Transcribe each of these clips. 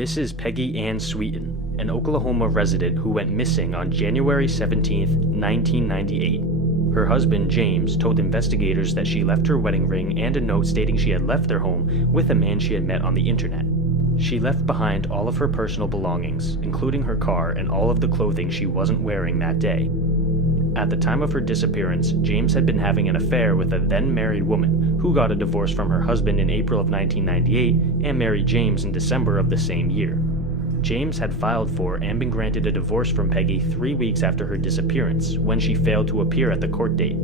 This is Peggy Ann Sweeten, an Oklahoma resident who went missing on January 17, 1998. Her husband, James, told investigators that she left her wedding ring and a note stating she had left their home with a man she had met on the internet. She left behind all of her personal belongings, including her car and all of the clothing she wasn't wearing that day. At the time of her disappearance, James had been having an affair with a then-married woman who got a divorce from her husband in April of 1998 and married James in December of the same year. James had filed for and been granted a divorce from Peggy 3 weeks after her disappearance, when she failed to appear at the court date.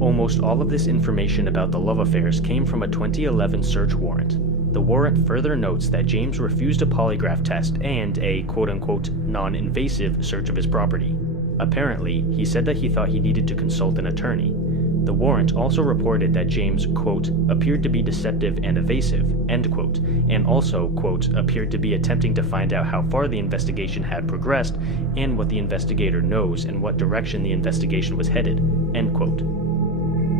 Almost all of this information about the love affairs came from a 2011 search warrant. The warrant further notes that James refused a polygraph test and a quote-unquote non-invasive search of his property. Apparently, he said that he thought he needed to consult an attorney. The warrant also reported that James, quote, appeared to be deceptive and evasive, end quote, and also, quote, appeared to be attempting to find out how far the investigation had progressed and what the investigator knows and what direction the investigation was headed, end quote.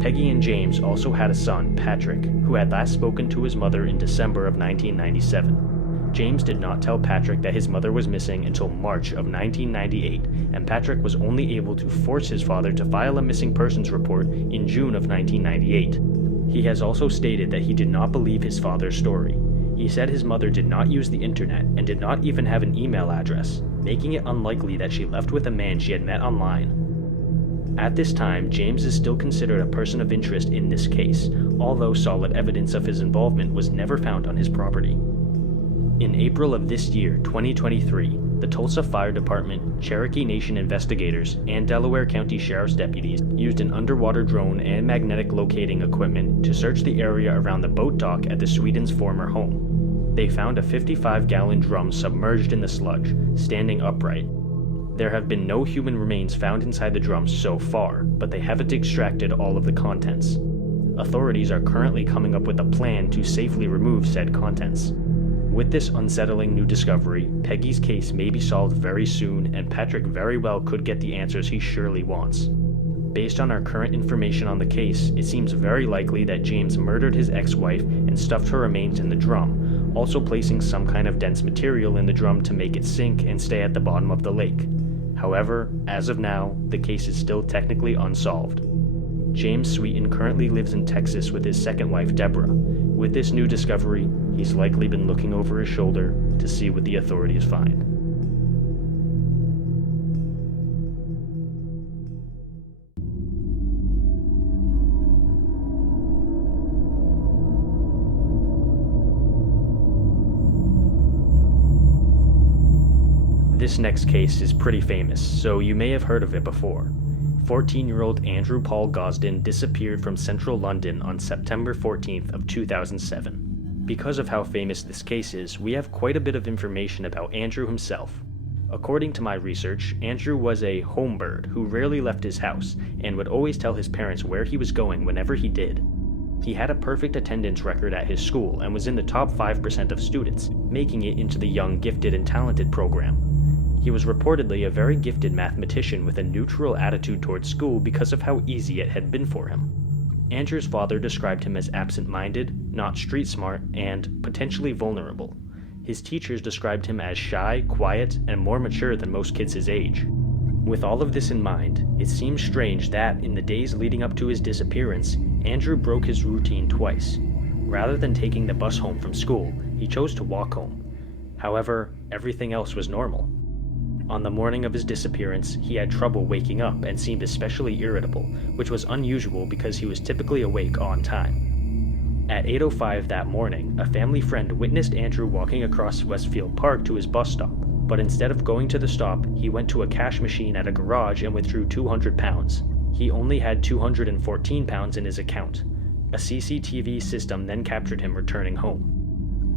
Peggy and James also had a son, Patrick, who had last spoken to his mother in December of 1997. James did not tell Patrick that his mother was missing until March of 1998, and Patrick was only able to force his father to file a missing persons report in June of 1998. He has also stated that he did not believe his father's story. He said his mother did not use the internet and did not even have an email address, making it unlikely that she left with a man she had met online. At this time, James is still considered a person of interest in this case, although solid evidence of his involvement was never found on his property. In April of this year, 2023, the Tulsa Fire Department, Cherokee Nation investigators, and Delaware County Sheriff's deputies used an underwater drone and magnetic locating equipment to search the area around the boat dock at the Sweetens' former home. They found a 55-gallon drum submerged in the sludge, standing upright. There have been no human remains found inside the drum so far, but they haven't extracted all of the contents. Authorities are currently coming up with a plan to safely remove said contents. With this unsettling new discovery, Peggy's case may be solved very soon, and Patrick very well could get the answers he surely wants. Based on our current information on the case, it seems very likely that James murdered his ex-wife and stuffed her remains in the drum, also placing some kind of dense material in the drum to make it sink and stay at the bottom of the lake. However, as of now, the case is still technically unsolved. James Sweeten currently lives in Texas with his second wife, Deborah. With this new discovery, he's likely been looking over his shoulder to see what the authorities find. This next case is pretty famous, so you may have heard of it before. 14-year-old Andrew Paul Gosden disappeared from central London on September 14th of 2007. Because of how famous this case is, we have quite a bit of information about Andrew himself. According to my research, Andrew was a home bird who rarely left his house and would always tell his parents where he was going whenever he did. He had a perfect attendance record at his school and was in the top 5% of students, making it into the Young Gifted and Talented program. He was reportedly a very gifted mathematician with a neutral attitude towards school because of how easy it had been for him. Andrew's father described him as absent-minded, not street smart, and potentially vulnerable. His teachers described him as shy, quiet, and more mature than most kids his age. With all of this in mind, it seems strange that, in the days leading up to his disappearance, Andrew broke his routine twice. Rather than taking the bus home from school, he chose to walk home. However, everything else was normal. On the morning of his disappearance, he had trouble waking up and seemed especially irritable, which was unusual because he was typically awake on time. At 8:05 that morning, a family friend witnessed Andrew walking across Westfield Park to his bus stop, but instead of going to the stop, he went to a cash machine at a garage and withdrew £200. He only had £214 in his account. A CCTV system then captured him returning home.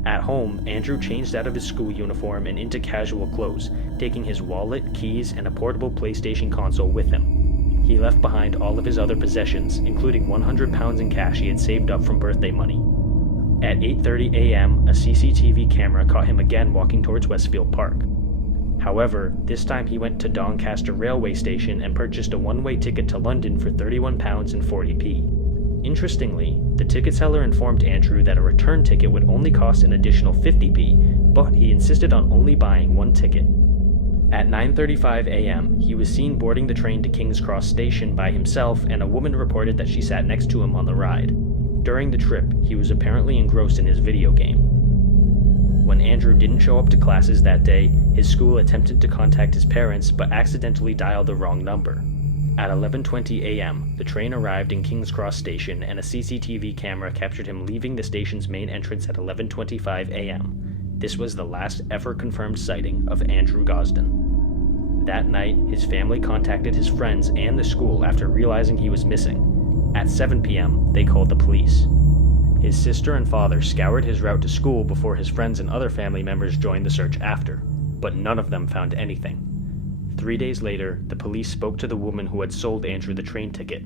At home, Andrew changed out of his school uniform and into casual clothes, taking his wallet, keys, and a portable PlayStation console with him. He left behind all of his other possessions, including £100 in cash he had saved up from birthday money. At 8:30 a.m., a CCTV camera caught him again walking towards Westfield Park. However, this time he went to Doncaster railway station and purchased a one-way ticket to London for £31.40. Interestingly, the ticket seller informed Andrew that a return ticket would only cost an additional 50p, but he insisted on only buying one ticket. At 9:35 a.m., he was seen boarding the train to King's Cross Station by himself, and a woman reported that she sat next to him on the ride. During the trip, he was apparently engrossed in his video game. When Andrew didn't show up to classes that day, his school attempted to contact his parents but accidentally dialed the wrong number. At 11:20 a.m., the train arrived in King's Cross Station, and a CCTV camera captured him leaving the station's main entrance at 11:25 a.m. This was the last ever confirmed sighting of Andrew Gosden. That night, his family contacted his friends and the school after realizing he was missing. At 7 p.m., they called the police. His sister and father scoured his route to school before his friends and other family members joined the search after, but none of them found anything. 3 days later, the police spoke to the woman who had sold Andrew the train ticket.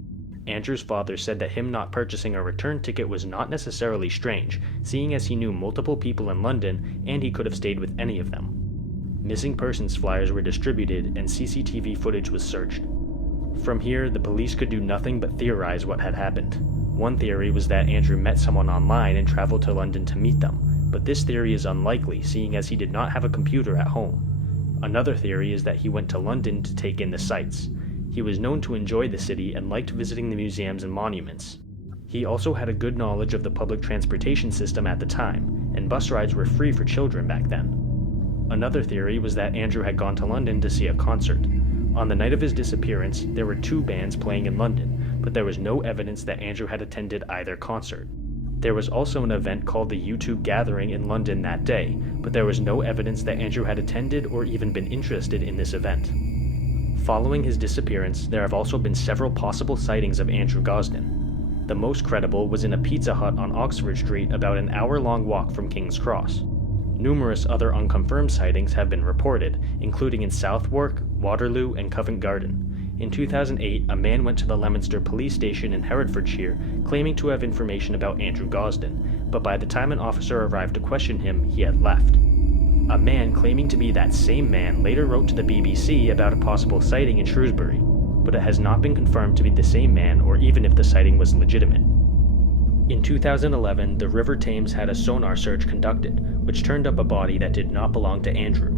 Andrew's father said that him not purchasing a return ticket was not necessarily strange, seeing as he knew multiple people in London and he could have stayed with any of them. Missing persons flyers were distributed and CCTV footage was searched. From here, the police could do nothing but theorize what had happened. One theory was that Andrew met someone online and traveled to London to meet them, but this theory is unlikely, seeing as he did not have a computer at home. Another theory is that he went to London to take in the sights. He was known to enjoy the city and liked visiting the museums and monuments. He also had a good knowledge of the public transportation system at the time, and bus rides were free for children back then. Another theory was that Andrew had gone to London to see a concert. On the night of his disappearance, there were 2 bands playing in London, but there was no evidence that Andrew had attended either concert. There was also an event called the YouTube Gathering in London that day, but there was no evidence that Andrew had attended or even been interested in this event. Following his disappearance, there have also been several possible sightings of Andrew Gosden. The most credible was in a Pizza Hut on Oxford Street, about an hour-long walk from King's Cross. Numerous other unconfirmed sightings have been reported, including in Southwark, Waterloo, and Covent Garden. In 2008, a man went to the Leominster police station in Herefordshire claiming to have information about Andrew Gosden, but by the time an officer arrived to question him, he had left. A man claiming to be that same man later wrote to the BBC about a possible sighting in Shrewsbury, but it has not been confirmed to be the same man or even if the sighting was legitimate. In 2011, the River Thames had a sonar search conducted, which turned up a body that did not belong to Andrew.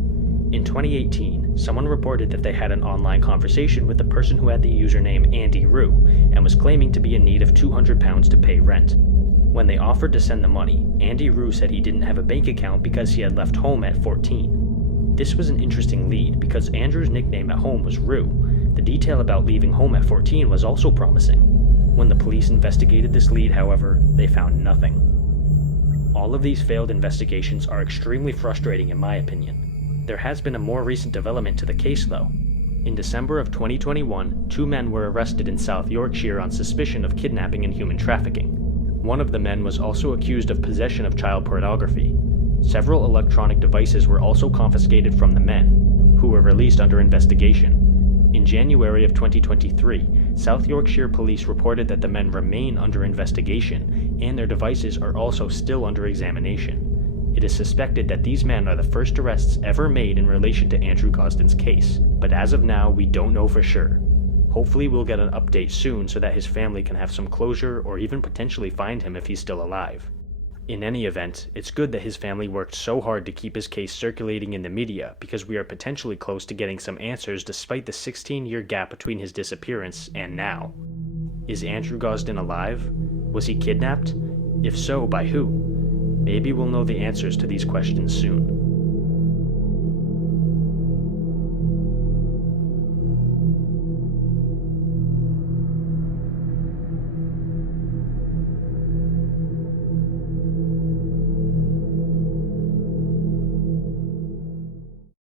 In 2018, someone reported that they had an online conversation with the person who had the username Andy Rue and was claiming to be in need of £200 to pay rent. When they offered to send the money, Andy Rue said he didn't have a bank account because he had left home at 14. This was an interesting lead because Andrew's nickname at home was Rue. The detail about leaving home at 14 was also promising. When the police investigated this lead, however, they found nothing. All of these failed investigations are extremely frustrating in my opinion. There has been a more recent development to the case though. In December of 2021, 2 men were arrested in South Yorkshire on suspicion of kidnapping and human trafficking. One of the men was also accused of possession of child pornography. Several electronic devices were also confiscated from the men, who were released under investigation. In January of 2023, South Yorkshire police reported that the men remain under investigation, and their devices are also still under examination. It is suspected that these men are the first arrests ever made in relation to Andrew Gosden's case, but as of now, we don't know for sure. Hopefully we'll get an update soon so that his family can have some closure or even potentially find him if he's still alive. In any event, it's good that his family worked so hard to keep his case circulating in the media because we are potentially close to getting some answers despite the 16-year gap between his disappearance and now. Is Andrew Gosden alive? Was he kidnapped? If so, by who? Maybe we'll know the answers to these questions soon.